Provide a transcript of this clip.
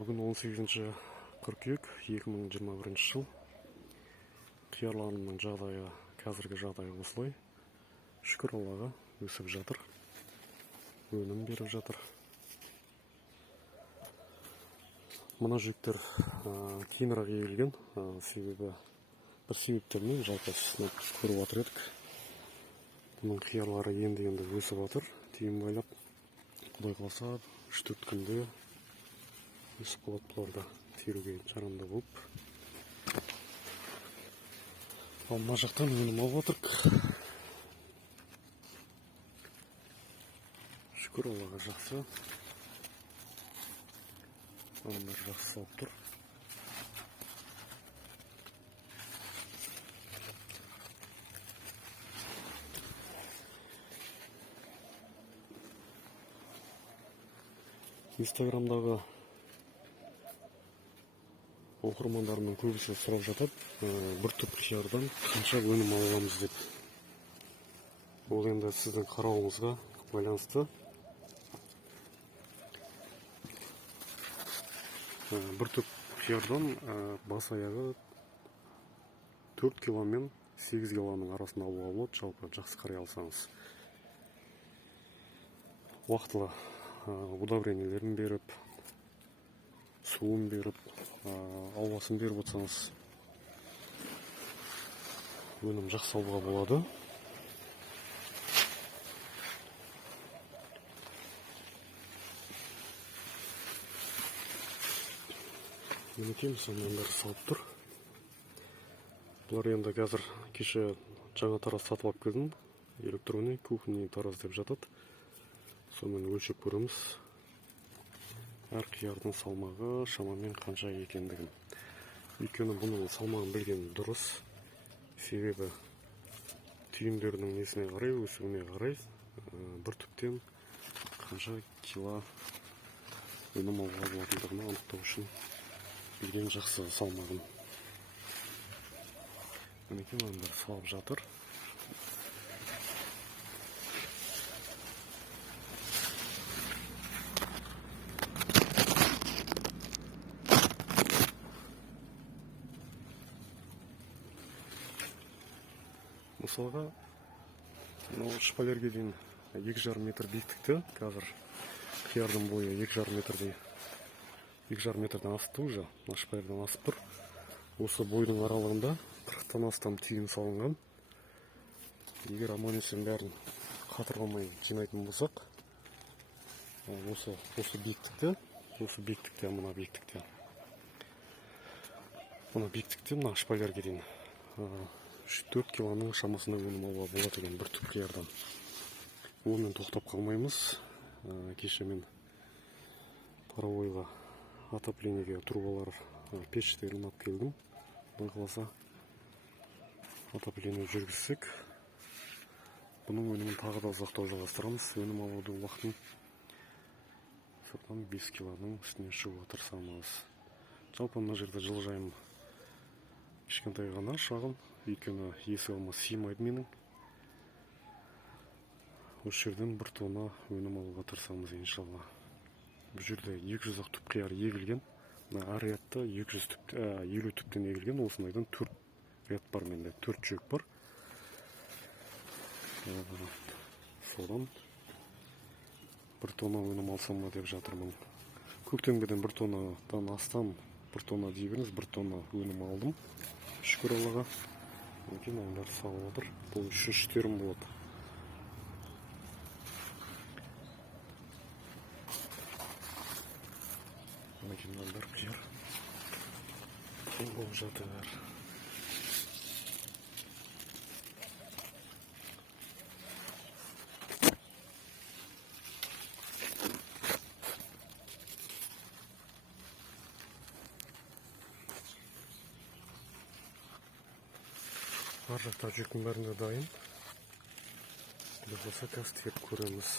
Бүгін 18 қыркүйек 2021 жыл. Қиярларымның жағдайы, қазіргі жағдайы осылай. Шүкір Аллаға, өсіп жатыр. Өнім беріп жатыр. Мына жүктер кейінірек егілген, себебі бір себептермен жалпы сынап көріп жатыр едік. Бұның қиярлары енді өсіп жатыр. Түйін байлап, Құдай қаласа 3-4 күнде өсіп қалады, бұларда теруге жарамды болып. Ал мына жақтан өнім алып отырық. Шүкір Аллаға, жақсы. Андар жақсы салып тұр. Инстаграмдағы оқырмандарымның көбісі сұрап жатады, бір түп қиярдан қанша өнім ала аламыз деп. Ол енді сіздің қарауыңызға байланысты. Бір түп қиярдан бас аяғы 4 кило мен 8 килоның арасында алуға болады, жалпы жақсы қарай алсаңыз. Уақытылы удобрениелерін беріп, суын беріп, ауасын беріп отырсаңыз, өнім жақсы алуға болады. Мінекей, сонымен бәрі салып тұр. Бұлар енді қазір кеше жаңа тараз сатып алып келдім. Электронный, кухонный тараз деп жатады. Сонымен өлшеп көреміз. Әр қиярдың салмағы шамамен қанша екендігін. Өйткені бұның салмағын білген дұрыс. Себебі түйіндерінің несіне қарай, өсуіне қарай бір түптен қанша кило өнім алуға болатындығын анықтау үшін білген жақсы салмағын. Мінекей, мындар салып жатыр. Мысалға, шпалерге дейін 2,5 метр биіктікті, қазір қиярдың бойы 2,5 метрден асты уже, шпалерден асып тұр. Осы бойдың аралығында 40-тан астам түйін салынған. Егер аман есен бәрін қатырғамай жинайтын болсақ, осы биіктікте, мына биіктікте, мына шпалерге дейін 4 килоның шамасында өнім алуға болады екен бір түп қиярдан. Онымен тоқтап қалмаймыз. Кеше мен паровойға отоплениеге трубалар пештерін алып келдім. Құдай қаласа отопление жүргізсек, бұның өнімін тағы да ұзақтау жалғастырамыз. Өнім алуды уақытын 5 килоның үстіне шығуға тырысамыз. Жалпы мына жерде жылыжайым кішкентай ғана, шағын, өйткені есік алма сыймайды менің. Осы жерден 1 тонна өнім алуға тырысамыз, иншалла. Бұл жерде 200 түп қияр егілген. Әр рядта 50 түптен егілген. Осындайдан 4 ряд бар менде, 4 жүк бар. Содан 1 тонна өнім алсам ма деп жатырмын. Көктемгіден 1 тоннадан астам, 1 тонна дейбіңіз, 1 тонна өнім алдым. Шүкір Аллаға. Өйткені мындар салып отыр. Бұл 3-ші терім болады. Мындар қияр. Болып жатыр. Ар жақта жүктің бәрінде дайын. Біз болса қазір тігіп көреміз.